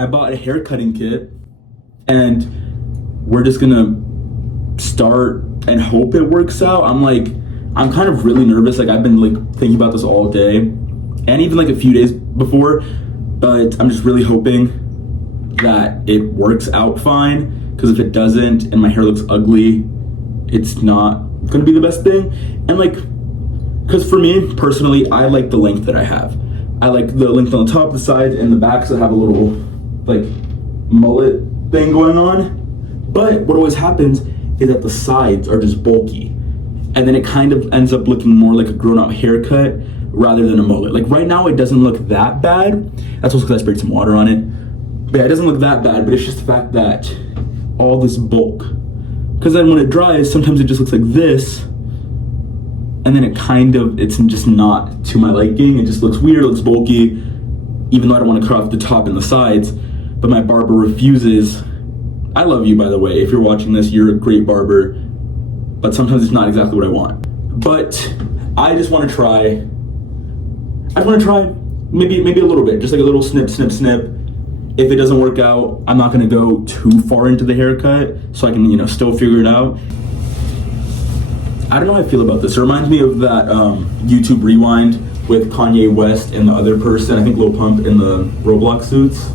I bought a hair cutting kit, and we're just gonna start and hope it works out. I'm kind of really nervous. Like, I've been like thinking about this all day, and even like a few days before, but I'm just really hoping that it works out fine, because if it doesn't and my hair looks ugly, it's not gonna be the best thing. And like, because for me personally, I like the length that I have. I like the length on the top, the sides, and the back, so I have a little like mullet thing going on. But what always happens is that the sides are just bulky, and then it kind of ends up looking more like a grown-up haircut rather than a mullet. Like right now, it doesn't look that bad. That's also because I sprayed some water on it. But yeah, it doesn't look that bad, but it's just the fact that all this bulk. Because then when it dries, sometimes it just looks like this, and then it's just not to my liking. It just looks weird, it looks bulky, even though I don't want to cut off the top and the sides. But my barber refuses. I love you, by the way. If you're watching this, you're a great barber, but sometimes it's not exactly what I want. But I just want to try. I want to try maybe a little bit, just like a little snip. If it doesn't work out, I'm not going to go too far into the haircut, so I can, still figure it out. I don't know how I feel about this. It reminds me of that YouTube Rewind with Kanye West and the other person, I think Lil Pump, in the Roblox suits.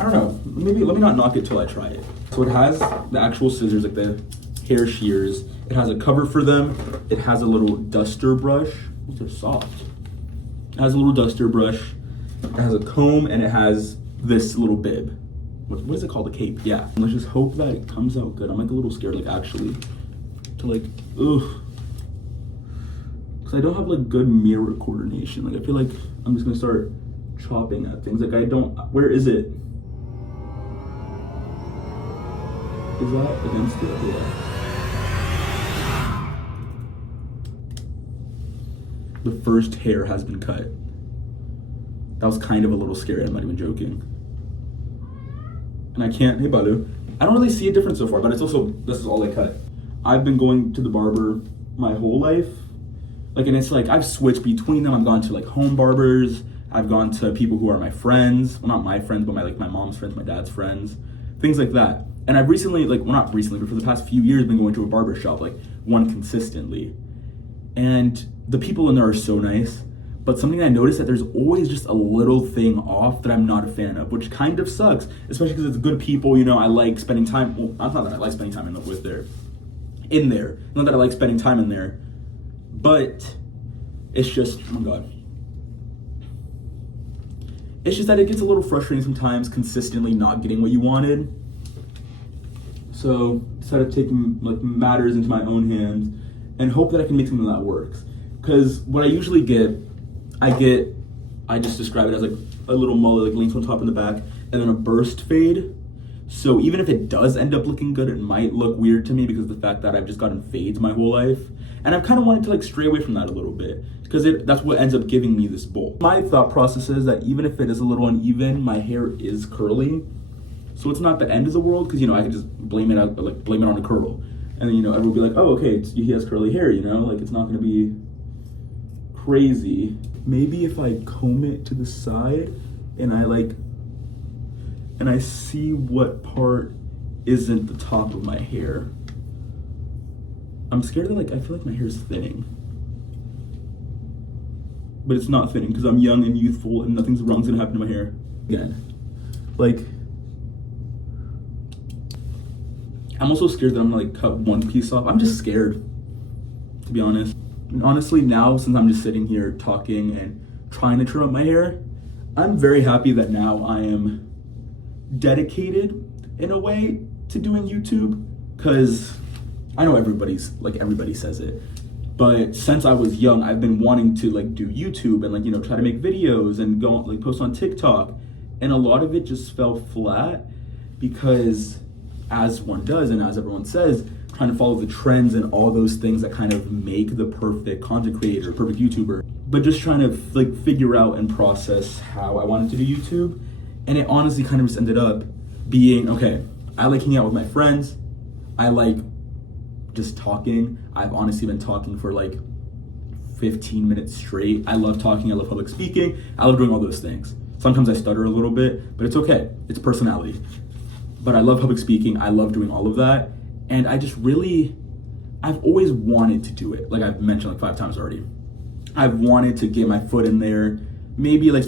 I don't know. Maybe let me not knock it till I try it. So it has the actual scissors, like the hair shears. It has a cover for them. It has a little duster brush. These are soft. It has a little duster brush. It has a comb, and it has this little bib. What is it called? A cape? Yeah. And let's just hope that it comes out good. I'm like a little scared, like actually, to like, ugh. Because I don't have like good mirror coordination. Like I feel like I'm just gonna start chopping at things. Like where is it? Is that against it? Yeah. The first hair has been cut. That was kind of a little scary, I'm not even joking. And hey Balu, I don't really see a difference so far, but this is all I cut. I've been going to the barber my whole life. Like, and it's like, I've switched between them. I've gone to like home barbers. I've gone to people who are my friends. Well, not my friends, but my mom's friends, my dad's friends, things like that. And I've recently, not recently, but for the past few years, been going to a barber shop, like one consistently. And the people in there are so nice. But something I noticed that there's always just a little thing off that I'm not a fan of, which kind of sucks, especially because it's good people. I like spending time. Well, not that I like spending time in there. Not that I like spending time in there, but it's just, oh my God. It's just that it gets a little frustrating sometimes, consistently not getting what you wanted. So instead of taking matters into my own hands and hope that I can make something that works. Because what I usually get, I just describe it as like a little mullet, like length on top and the back, and then a burst fade. So even if it does end up looking good, it might look weird to me because of the fact that I've just gotten fades my whole life. And I've kind of wanted to stray away from that a little bit because that's what ends up giving me this bulk. My thought process is that even if it is a little uneven, my hair is curly. So it's not the end of the world because, I can just blame it on a curl. And then, everyone will be like, oh, okay, he has curly hair, it's not going to be crazy. Maybe if I comb it to the side and I see what part isn't the top of my hair. I'm scared that I feel like my hair is thinning. But it's not thinning because I'm young and youthful and nothing's wrong's gonna happen to my hair. Again. I'm also scared that I'm gonna cut one piece off. I'm just scared, to be honest. And honestly, now, since I'm just sitting here talking and trying to trim up my hair, I'm very happy that now I am dedicated in a way to doing YouTube, because I know everybody says it, but since I was young, I've been wanting to do YouTube and try to make videos and go post on TikTok, and a lot of it just fell flat because, as one does and as everyone says, trying to follow the trends and all those things that kind of make the perfect content creator, perfect YouTuber, but just trying to figure out and process how I wanted to do YouTube. And it honestly kind of just ended up being, okay, I like hanging out with my friends. I like just talking. I've honestly been talking for 15 minutes straight. I love talking. I love public speaking. I love doing all those things. Sometimes I stutter a little bit, but it's okay. It's personality. But I love public speaking. I love doing all of that. And I've always wanted to do it. Like I've mentioned like 5 times already. I've wanted to get my foot in there. Maybe like,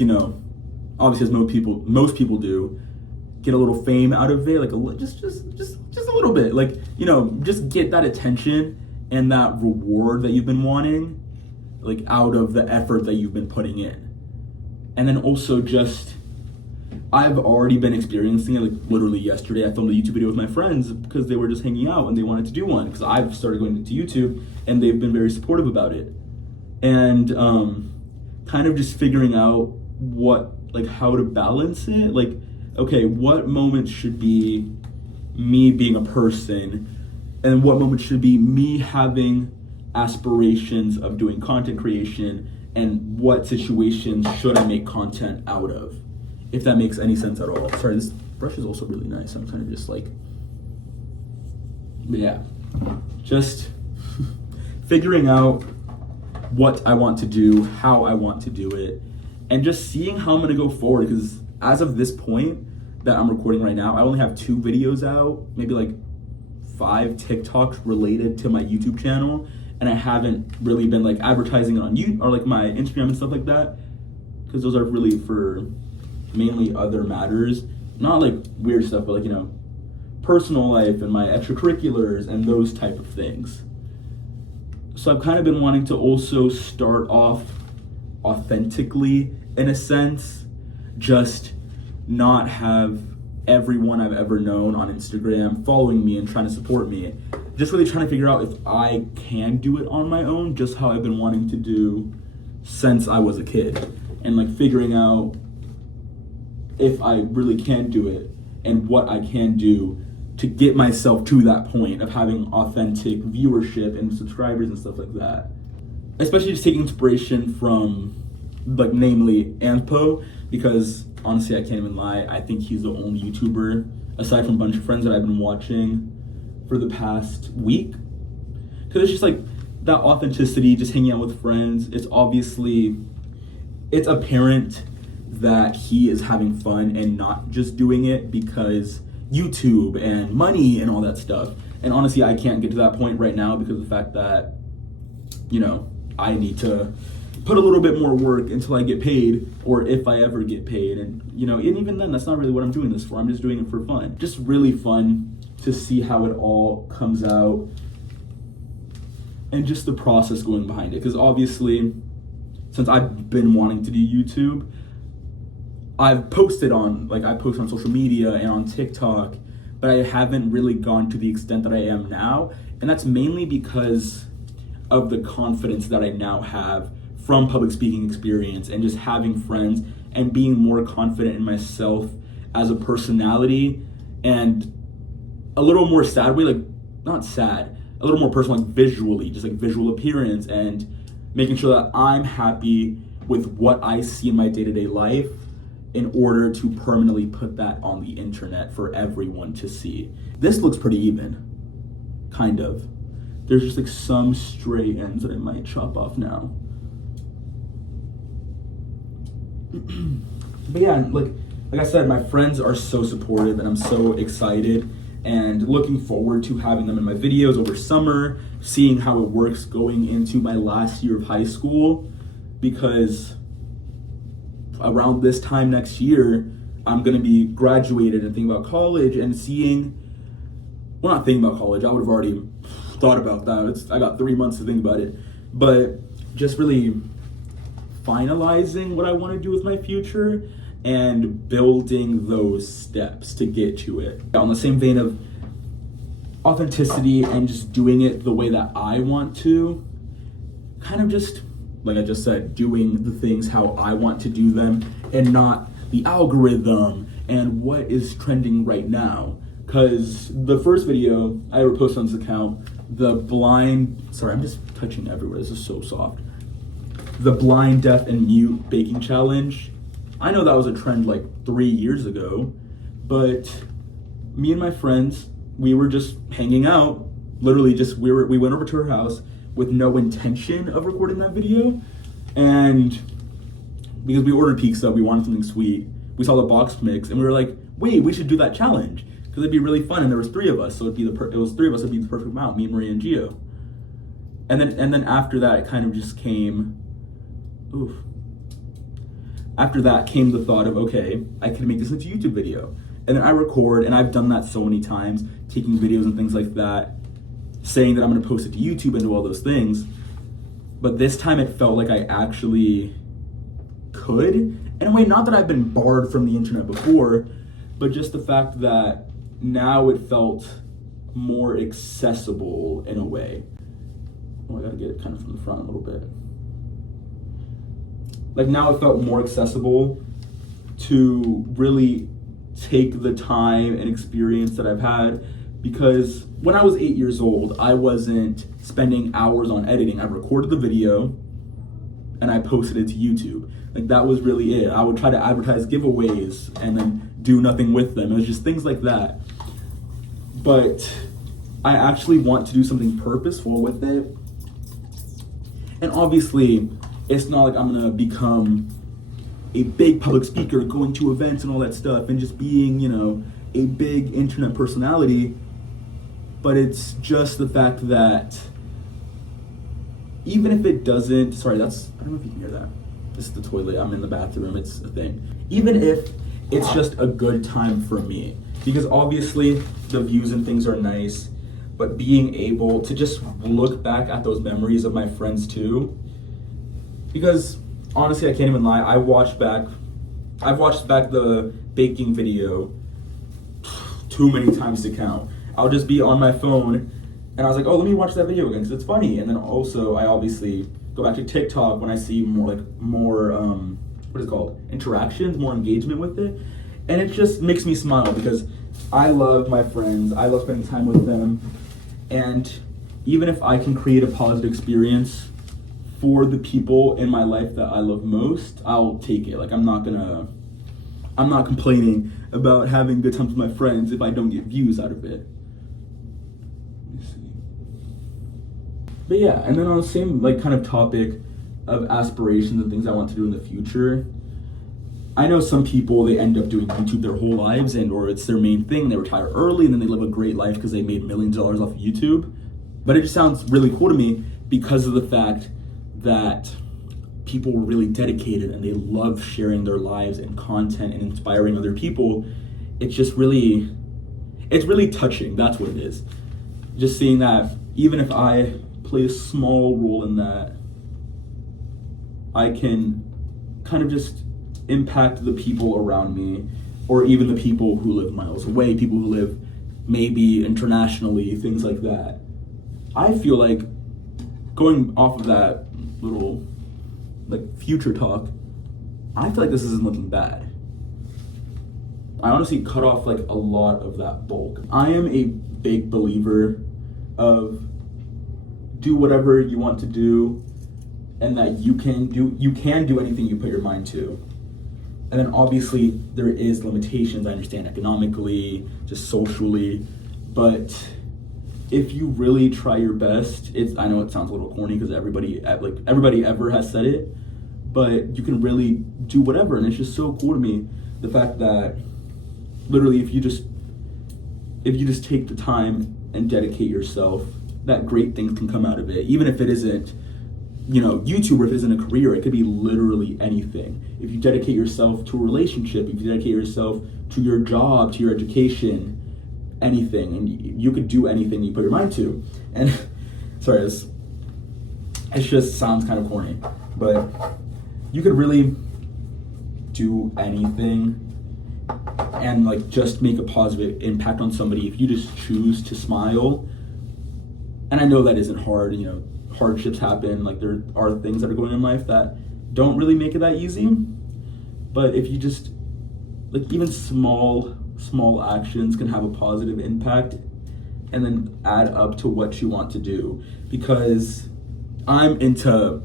obviously as most people do, get a little fame out of it, like just a little bit. Like, just get that attention and that reward that you've been wanting, like out of the effort that you've been putting in. And then also I've already been experiencing it. Like literally yesterday, I filmed a YouTube video with my friends because they were just hanging out and they wanted to do one, because I've started going into YouTube and they've been very supportive about it. And kind of just figuring out how to balance it. Like, okay, what moments should be me being a person, and what moments should be me having aspirations of doing content creation, and what situations should I make content out of, if that makes any sense at all. Sorry, this brush is also really nice. I'm kind of just like, yeah, just figuring out what I want to do, how I want to do it, and just seeing how I'm going to go forward. Because as of this point that I'm recording right now, I only have 2 videos out, maybe like 5 TikToks related to my YouTube channel, and I haven't really been like advertising on YouTube or like my Instagram and stuff like that, because those are really for mainly other matters, not like weird stuff, but like, personal life and my extracurriculars and those type of things. So I've kind of been wanting to also start off authentically, in a sense, just not have everyone I've ever known on Instagram following me and trying to support me. Just really trying to figure out if I can do it on my own, just how I've been wanting to do since I was a kid. And like figuring out if I really can do it and what I can do to get myself to that point of having authentic viewership and subscribers and stuff like that. Especially just taking inspiration from, like, namely Anthpo, because honestly, I can't even lie, I think he's the only YouTuber, aside from a bunch of friends, that I've been watching for the past week. Because it's just like that authenticity, just hanging out with friends. It's apparent that he is having fun and not just doing it because YouTube and money and all that stuff. And honestly, I can't get to that point right now because of the fact that, I need to put a little bit more work until I get paid, or if I ever get paid. And, and even then, that's not really what I'm doing this for. I'm just doing it for fun. Just really fun to see how it all comes out and just the process going behind it. Because obviously, since I've been wanting to do YouTube, I post on social media and on TikTok, but I haven't really gone to the extent that I am now. And that's mainly because of the confidence that I now have from public speaking experience and just having friends and being more confident in myself as a personality, and a little more sad way, like not sad, a little more personal, like visually, just like visual appearance, and making sure that I'm happy with what I see in my day-to-day life in order to permanently put that on the internet for everyone to see. This looks pretty even, kind of. There's just like some stray ends that I might chop off now. But yeah, like I said, my friends are so supportive and I'm so excited and looking forward to having them in my videos over summer, seeing how it works going into my last year of high school, because around this time next year, I'm gonna be graduated and thinking about college and not thinking about college, I would have already thought about that. I got 3 months to think about it, but just really finalizing what I want to do with my future and building those steps to get to it. On the same vein of authenticity and just doing it the way that I want to, kind of just, like I just said, doing the things how I want to do them and not the algorithm and what is trending right now. Because the first video I ever posted on this account, sorry, I'm just touching everywhere, this is so soft. The blind, deaf, and mute baking challenge. I know that was a trend like 3 years ago, but me and my friends, we were just hanging out. Literally just, we went over to her house with no intention of recording that video. And because we ordered pizza, we wanted something sweet. We saw the box mix, and we were like, wait, we should do that challenge because it'd be really fun. And there was 3 of us, so it was 3 of us. It'd be the perfect amount, me, Maria, and Gio. And then after that, it kind of just came. After that came the thought of, okay, I can make this into a YouTube video. And then I record, and I've done that so many times, taking videos and things like that, saying that I'm gonna post it to YouTube and do all those things. But this time it felt like I actually could. In a way, not that I've been barred from the internet before, but just the fact that now it felt more accessible in a way. Oh, I gotta get it kind of from the front a little bit. Like now it felt more accessible to really take the time and experience that I've had, because when I was 8 years old, I wasn't spending hours on editing. I recorded the video and I posted it to YouTube. Like that was really it. I would try to advertise giveaways and then do nothing with them. It was just things like that. But I actually want to do something purposeful with it. And obviously, it's not like I'm gonna become a big public speaker, going to events and all that stuff, and just being, a big internet personality. But it's just the fact that even if it doesn't, sorry, I don't know if you can hear that. This is the toilet, I'm in the bathroom, it's a thing. Even if it's just a good time for me, because obviously the views and things are nice, but being able to just look back at those memories of my friends too, because honestly, I can't even lie, I've watched back the baking video too many times to count. I'll just be on my phone and I was like, oh, let me watch that video again because it's funny. And then also I obviously go back to TikTok when I see more what is it called? Interactions, more engagement with it. And it just makes me smile because I love my friends. I love spending time with them. And even if I can create a positive experience for the people in my life that I love most, I'll take it. Like I'm not complaining about having good times with my friends if I don't get views out of it. Let me see. But yeah, and then on the same kind of topic of aspirations and things I want to do in the future, I know some people, they end up doing YouTube their whole lives or it's their main thing. They retire early and then they live a great life because they made millions of dollars off of YouTube. But it just sounds really cool to me because of the fact that people were really dedicated and they love sharing their lives and content and inspiring other people. It's really touching. That's what it is. Just seeing that even if I play a small role in that, I can kind of just impact the people around me, or even the people who live miles away, people who live maybe internationally, things like that. I feel like, going off of that little future talk, I feel like this isn't looking bad. I honestly cut off a lot of that bulk. I am a big believer of do whatever you want to do, and that you can do anything you put your mind to. And then obviously there is limitations, I understand, economically, just socially, but if you really try your best, I know it sounds a little corny because everybody ever has said it, but you can really do whatever. And it's just so cool to me, the fact that literally if you just take the time and dedicate yourself, that great things can come out of it. Even if it isn't YouTube, or if it isn't a career, it could be literally anything. If you dedicate yourself to a relationship, if you dedicate yourself to your job, to your education, anything, and you could do anything you put your mind to. And sorry, it just sounds kind of corny, but you could really do anything and just make a positive impact on somebody if you just choose to smile. And I know that isn't hard, hardships happen, there are things that are going on in life that don't really make it that easy. But if you just even small actions can have a positive impact and then add up to what you want to do. Because I'm into,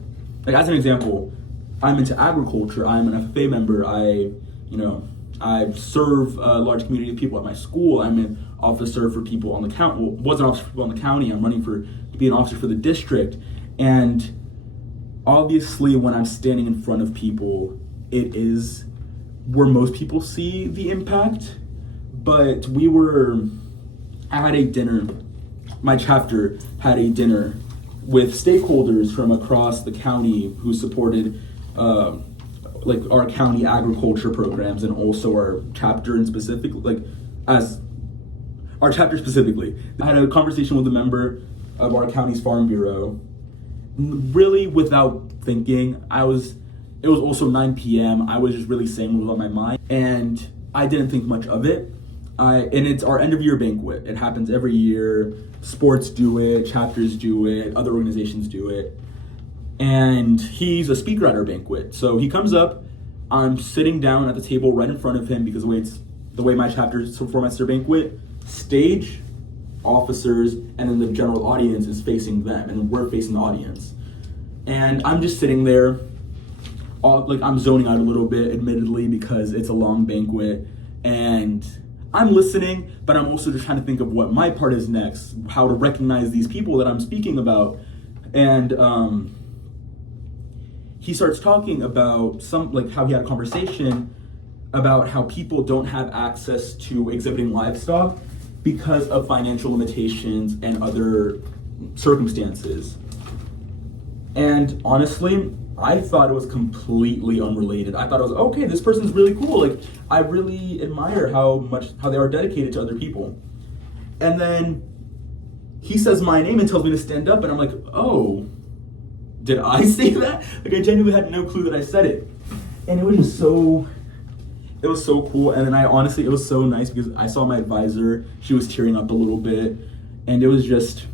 as an example, I'm into agriculture. I'm an FFA member. I serve a large community of people at my school. I'm an officer for people on the county. Well, was an officer for people on the county. I'm running to be an officer for the district. And obviously when I'm standing in front of people it is where most people see the impact. But I had a dinner, my chapter had a dinner with stakeholders from across the county who supported like our county agriculture programs, and also our chapter in specific, like as our chapter specifically. I had a conversation with a member of our county's farm bureau, really without thinking. It was also 9 p.m. I was just really saying what was on my mind, and I didn't think much of it. And it's our end of year banquet. It happens every year. Sports do it, chapters do it, other organizations do it. And he's a speaker at our banquet. So he comes up, I'm sitting down at the table right in front of him, because the way my chapter formats their banquet, stage, officers, and then the general audience is facing them, and we're facing the audience. And I'm just sitting there, like I'm zoning out a little bit, admittedly, because it's a long banquet, and I'm listening, but I'm also just trying to think of what my part is next, how to recognize these people that I'm speaking about. And he starts talking about how he had a conversation about how people don't have access to exhibiting livestock because of financial limitations and other circumstances. And honestly, I thought it was completely unrelated. I thought it was, okay, this person's really cool. Like, I really admire how they are dedicated to other people. And then he says my name and tells me to stand up, and I'm like, oh, did I say that? Like, I genuinely had no clue that I said it. And it was so cool. And then it was so nice, because I saw my advisor, she was tearing up a little bit. And it was just,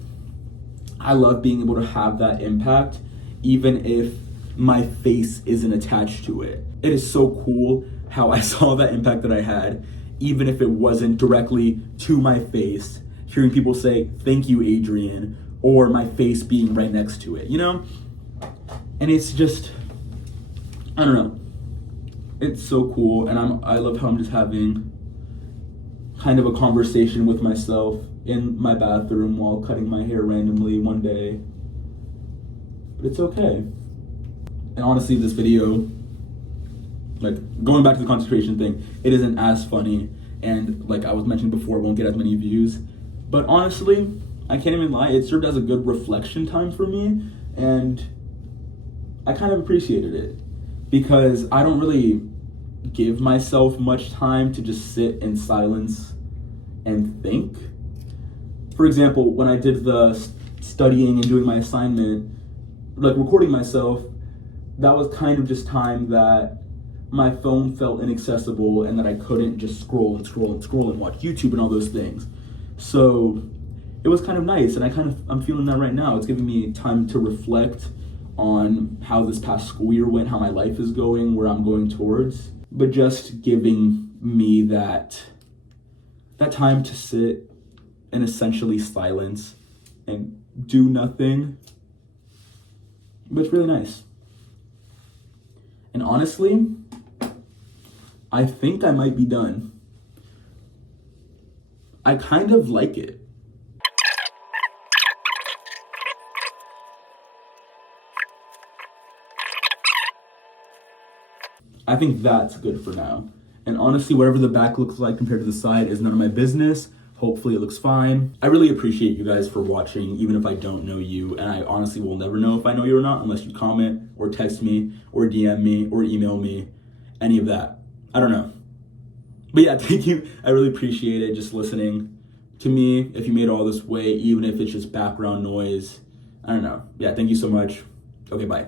I love being able to have that impact, even if my face isn't attached to it. It is so cool how I saw that impact that I had, even if it wasn't directly to my face, hearing people say, thank you, Adrian, or my face being right next to it, you know? And it's just, I don't know. It's so cool, and I love how I'm just having kind of a conversation with myself in my bathroom while cutting my hair randomly one day. But it's okay. And honestly, this video, like, going back to the concentration thing, it isn't as funny, and like I was mentioning before, it won't get as many views. But honestly, I can't even lie, it served as a good reflection time for me, and I kind of appreciated it, because I don't really give myself much time to just sit in silence and think. For example, when I did the studying and doing my assignment, like recording myself, that was kind of just time that my phone felt inaccessible, and that I couldn't just scroll and watch YouTube and all those things. So it was kind of nice, and I'm feeling that right now. It's giving me time to reflect on how this past school year went, how my life is going, where I'm going towards, but just giving me that time to sit in essentially silence and do nothing. But it's really nice. And honestly, I think I might be done. I kind of like it. I think that's good for now. And honestly, whatever the back looks like compared to the side is none of my business. Hopefully it looks fine. I really appreciate you guys for watching, even if I don't know you. And I honestly will never know if I know you or not unless you comment or text me or DM me or email me, any of that. I don't know. But yeah, thank you. I really appreciate it, just listening to me. If you made it all this way, even if it's just background noise, I don't know. Yeah, thank you so much. Okay, bye.